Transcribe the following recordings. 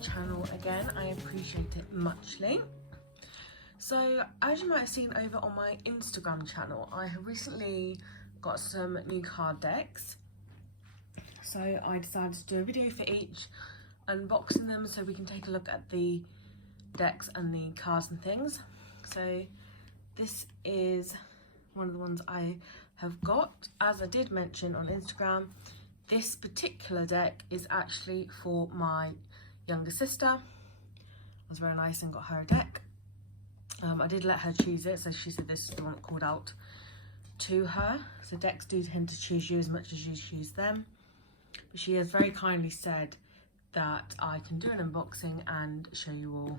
channel again. I appreciate it muchly. So as you might have seen over on my Instagram channel, I have recently got some new card decks. So I decided to do a video for each, unboxing them so we can take a look at the decks and the cards and things. So this is one of the ones I have got. As I did mention on Instagram, this particular deck is actually for my younger sister. I was very nice and got her a deck. I did let her choose it, so she said this is the one that called out to her. So decks do tend to choose you as much as you choose them. But she has very kindly said that I can do an unboxing and show you all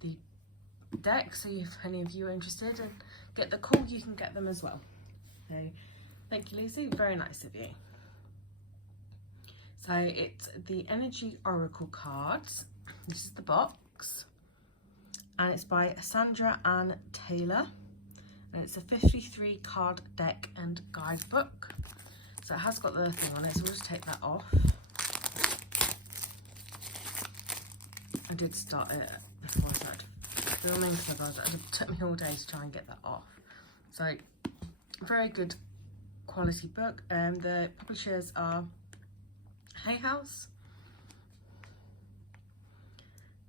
the decks. So if any of you are interested and get the call, you can get them as well. So thank you, Lucy, very nice of you. So it's the Energy Oracle cards. This is the box. And it's by Sandra Ann Taylor. And it's a 53 card deck and guidebook. So it has got the thing on it, so we'll just take that off. I did start it before I started filming because it took me all day to try and get that off. So very good quality book. The publishers are Hay House.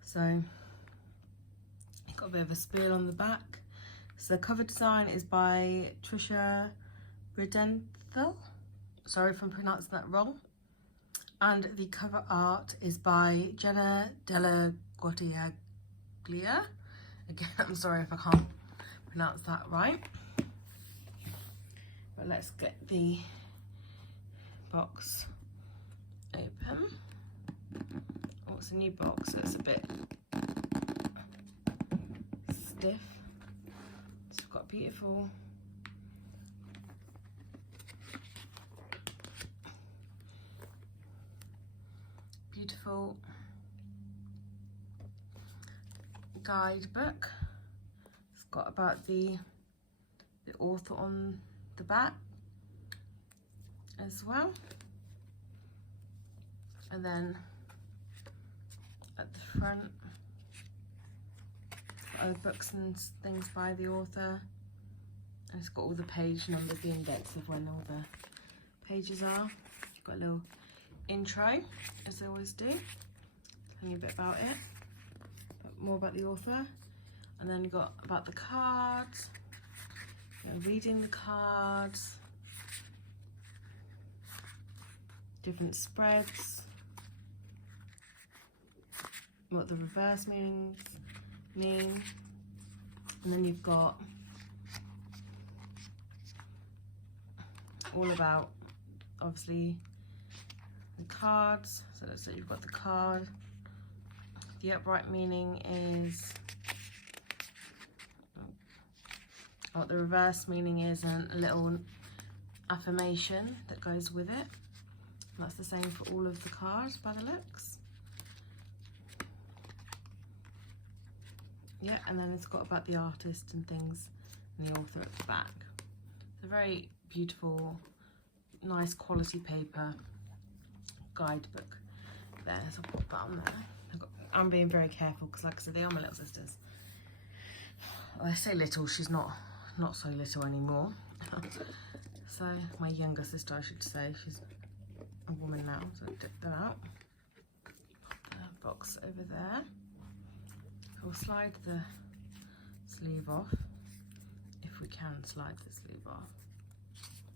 So got a bit of a spiel on the back. So the cover design is by Trisha Redenthal. Sorry if I'm pronouncing that wrong. And the cover art is by Jenna Della Guardia. Again, I'm sorry if I can't pronounce that right. But let's get the box open. Oh, it's a new box, so it's a bit stiff. So we've got beautiful guidebook. It's got about the author on the back as well. And then at the front, other books and things by the author. And it's got all the page numbers, the index of when all the pages are. You've got a little intro, as they always do, telling you a bit about it, but more about the author. And then you've got about the cards, reading the cards, different spreads, what the reverse meanings mean, and then you've got all about, obviously, the cards. So let's say you've got the card. The upright meaning is what the reverse meaning is, and a little affirmation that goes with it. And that's the same for all of the cards by the looks. Yeah, and then it's got about the artist and things and the author at the back. It's a very beautiful, nice quality paper guidebook there, so I'll put that on there. I'm being very careful because, like I said, they are my little sisters. Well, I say little, she's not so little anymore. So my younger sister, I should say, she's a woman now, so I'll dip that out. Put the box over there. We'll slide the sleeve off, if we can slide the sleeve off.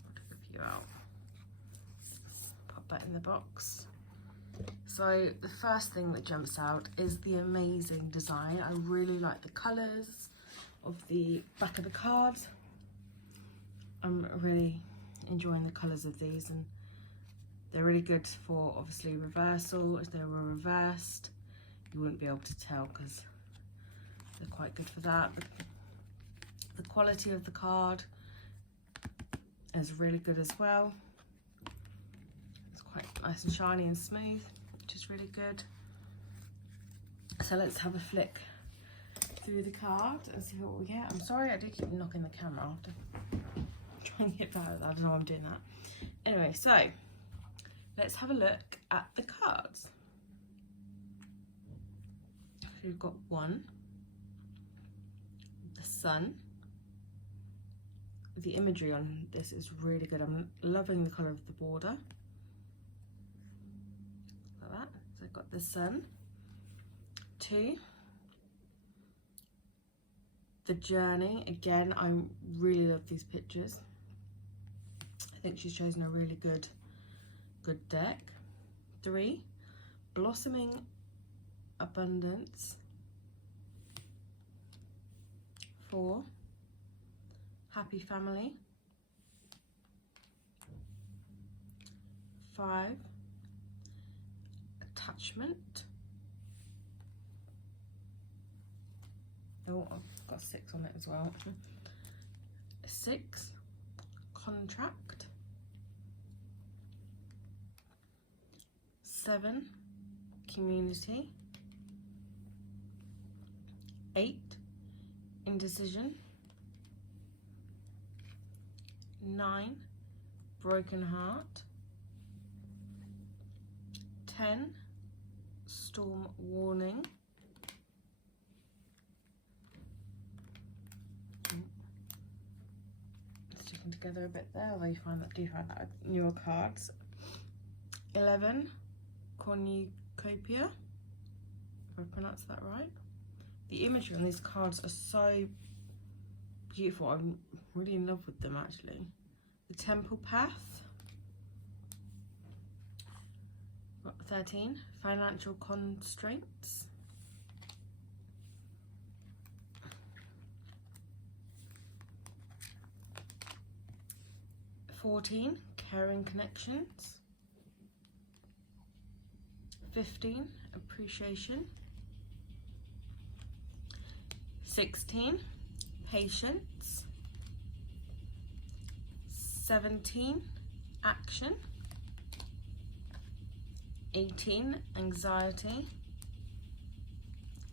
I'll take a few out. Pop that in the box. So the first thing that jumps out is the amazing design. I really like the colours of the back of the cards. I'm really enjoying the colours of these, and they're really good for, obviously, reversal. If they were reversed, you wouldn't be able to tell because they're quite good for that. But the quality of the card is really good as well. It's quite nice and shiny and smooth, which is really good. So let's have a flick through the card and see what we get. I'm sorry I do keep knocking the camera off. Try and get better at that. I don't know why I'm doing that. Anyway, so let's have a look at the cards. we've got 1, the sun. The imagery on this is really good. I'm loving the colour of the border. Like that. So I've got the sun. 2, the journey. Again, I really love these pictures. I think she's chosen a really good deck. 3, blossoming abundance. 4, happy family. 5, attachment. Oh, I've got 6 on it as well. 6, contract. 7, community. 8, indecision. 9, broken heart. 10, storm warning. Sticking together a bit there, although you do find that with newer cards. 11, cornucopia, if I pronounced that right. The imagery on these cards are so beautiful. I'm really in love with them actually. The temple path. 13, financial constraints. 14, caring connections. 15, appreciation. 16, patience. 17, action. 18, anxiety.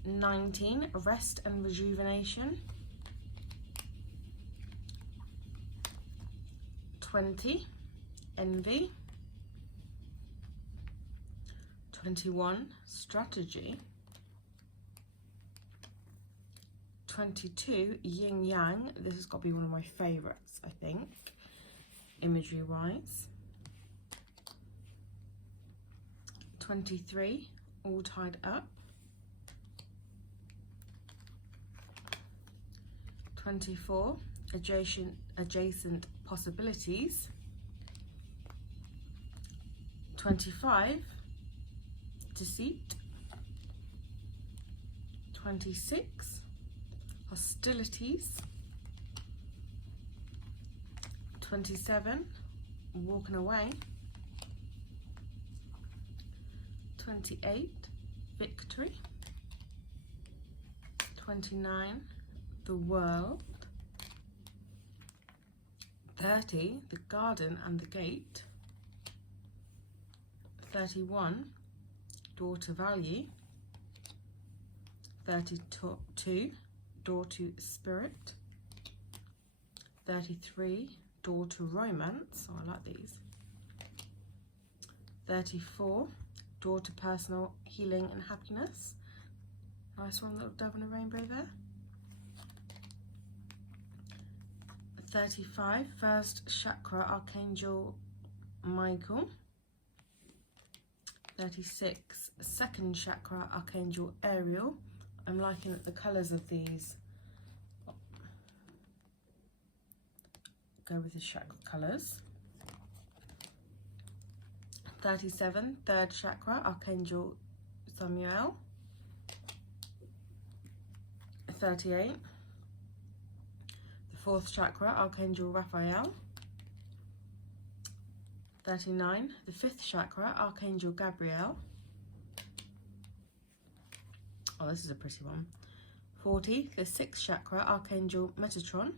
19, rest and rejuvenation. 20, envy. 21, strategy. 22, yin yang. This has got to be one of my favourites, I think, imagery wise. 23, all tied up. 24, adjacent possibilities. 25, deceit. 26, hostilities. 27, walking away. 28, victory. 29, the world. 30, the garden and the gate. 31, door to value. 32, door to spirit. 33, door to romance. Oh, I like these. 34, door to personal healing and happiness. Nice one, little dove and a rainbow there. 35, first chakra, Archangel Michael. 36, second chakra, Archangel Ariel. I'm liking the colours of these. Go with the chakra colours. 37, third chakra, Archangel Samuel. 38, the fourth chakra, Archangel Raphael. 39, the fifth chakra, Archangel Gabriel. Oh, this is a pretty one. 40, the sixth chakra, Archangel Metatron.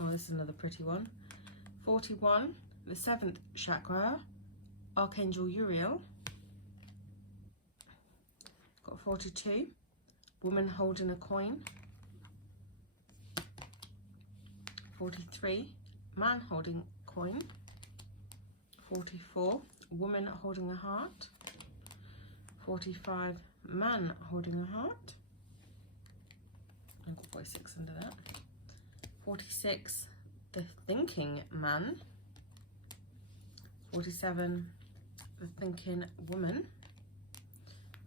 Oh, this is another pretty one. 41, the seventh chakra, Archangel Uriel. Got 42, woman holding a coin. 43, man holding a coin. 44, woman holding a heart. 45, man holding a heart. I've got 46 under that. 46, the thinking man. 47, the thinking woman.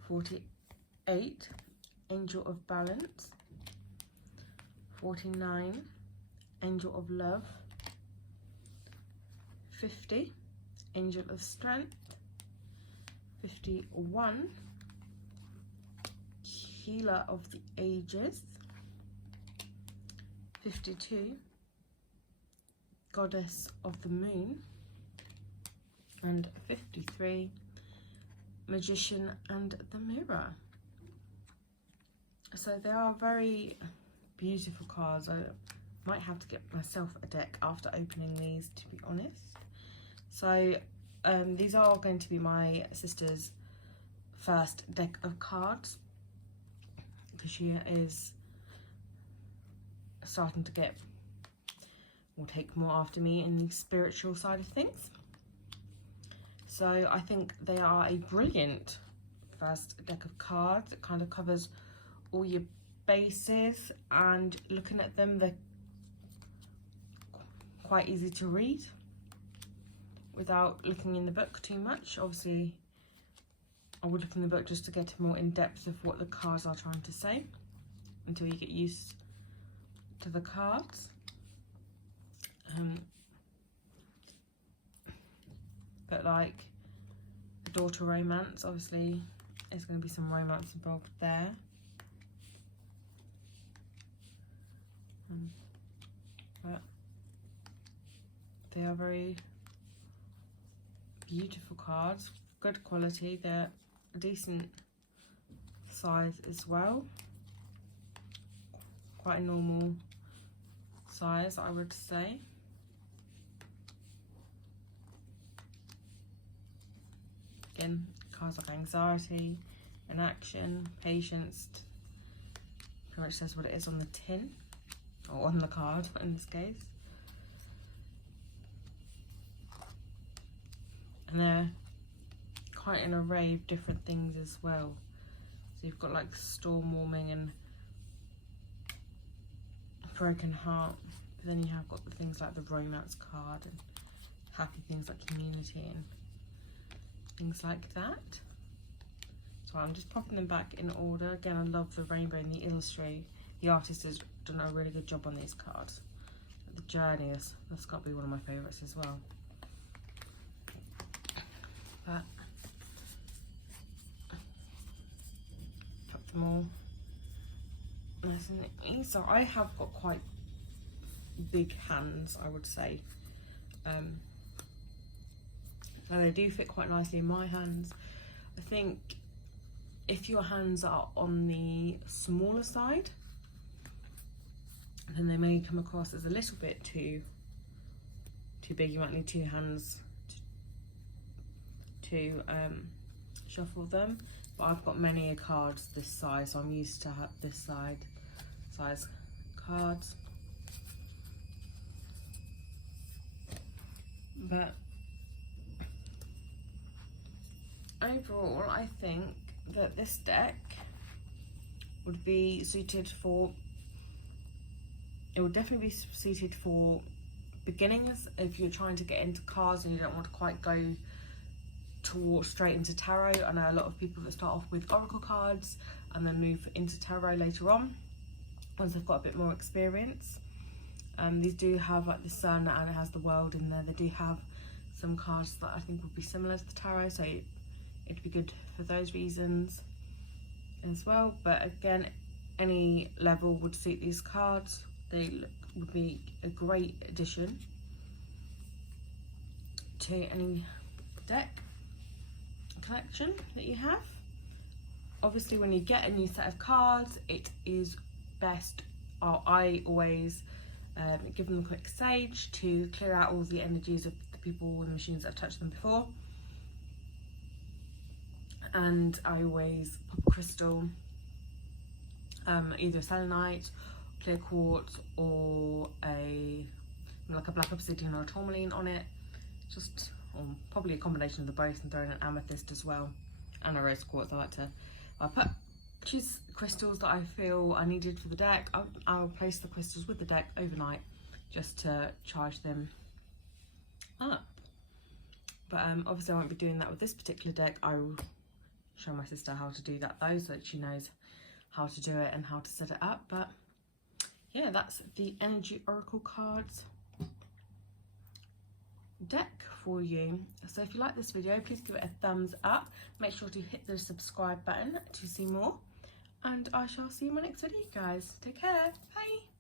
48, angel of balance. 49, angel of love. 50, angel of strength. 51, healer of the ages. 52, goddess of the moon. And 53, magician and the mirror. So they are very beautiful cards. I might have to get myself a deck after opening these, to be honest. So these are going to be my sister's first deck of cards, because she is starting to get, will take more after me in the spiritual side of things. So I think they are a brilliant first deck of cards. It kind of covers all your bases, and looking at them, they're quite easy to read without looking in the book too much. Obviously, I would look in the book just to get more in depth of what the cards are trying to say until you get used to the cards. But like the daughter romance, obviously there's going to be some romance involved there. But they are very beautiful cards, good quality. They're a decent size as well, quite a normal size, I would say. Again, cards like anxiety, inaction, patience. Pretty much says what it is on the tin, or on the card in this case. And they're quite an array of different things as well. So you've got like storm warming and broken heart, but then you have got the things like the romance card and happy things like community and things like that. So I'm just popping them back in order. Again, I love the rainbow and the illustrate. The artist has done a really good job on these cards. The journey is, that's got to be one of my favourites as well. But put them all nice and neatly. So I have got quite big hands, I would say. And they do fit quite nicely in my hands. I think if your hands are on the smaller side, then they may come across as a little bit too big. You might need two hands to shuffle them. But I've got many cards this size, so I'm used to have this size cards. But overall, I think that this deck would be suited for, it would definitely be suited for beginners. If you're trying to get into cards and you don't want to quite go straight into tarot. I know a lot of people that start off with oracle cards and then move into tarot later on once they've got a bit more experience. These do have like the sun, and it has the world in there. They do have some cards that I think would be similar to the tarot, so it'd be good for those reasons as well. But again, any level would suit these cards. They would be a great addition to any deck collection that you have. Obviously, when you get a new set of cards, it is best, I always give them a quick sage to clear out all the energies of the people and the machines that have touched them before. And I always pop a crystal, either a selenite, clear quartz, or like a black obsidian or a tourmaline on it, or probably a combination of the both, and throw in an amethyst as well, and a rose quartz. I like to I choose crystals that I feel I needed for the deck. I'll place the crystals with the deck overnight just to charge them up. But obviously I won't be doing that with this particular deck. I will show my sister how to do that though, so that she knows how to do it and how to set it up. But yeah, that's the Energy Oracle cards deck for you. So if you like this video, please give it a thumbs up. Make sure to hit the subscribe button to see more. And I shall see you in my next video, guys. Take care. Bye.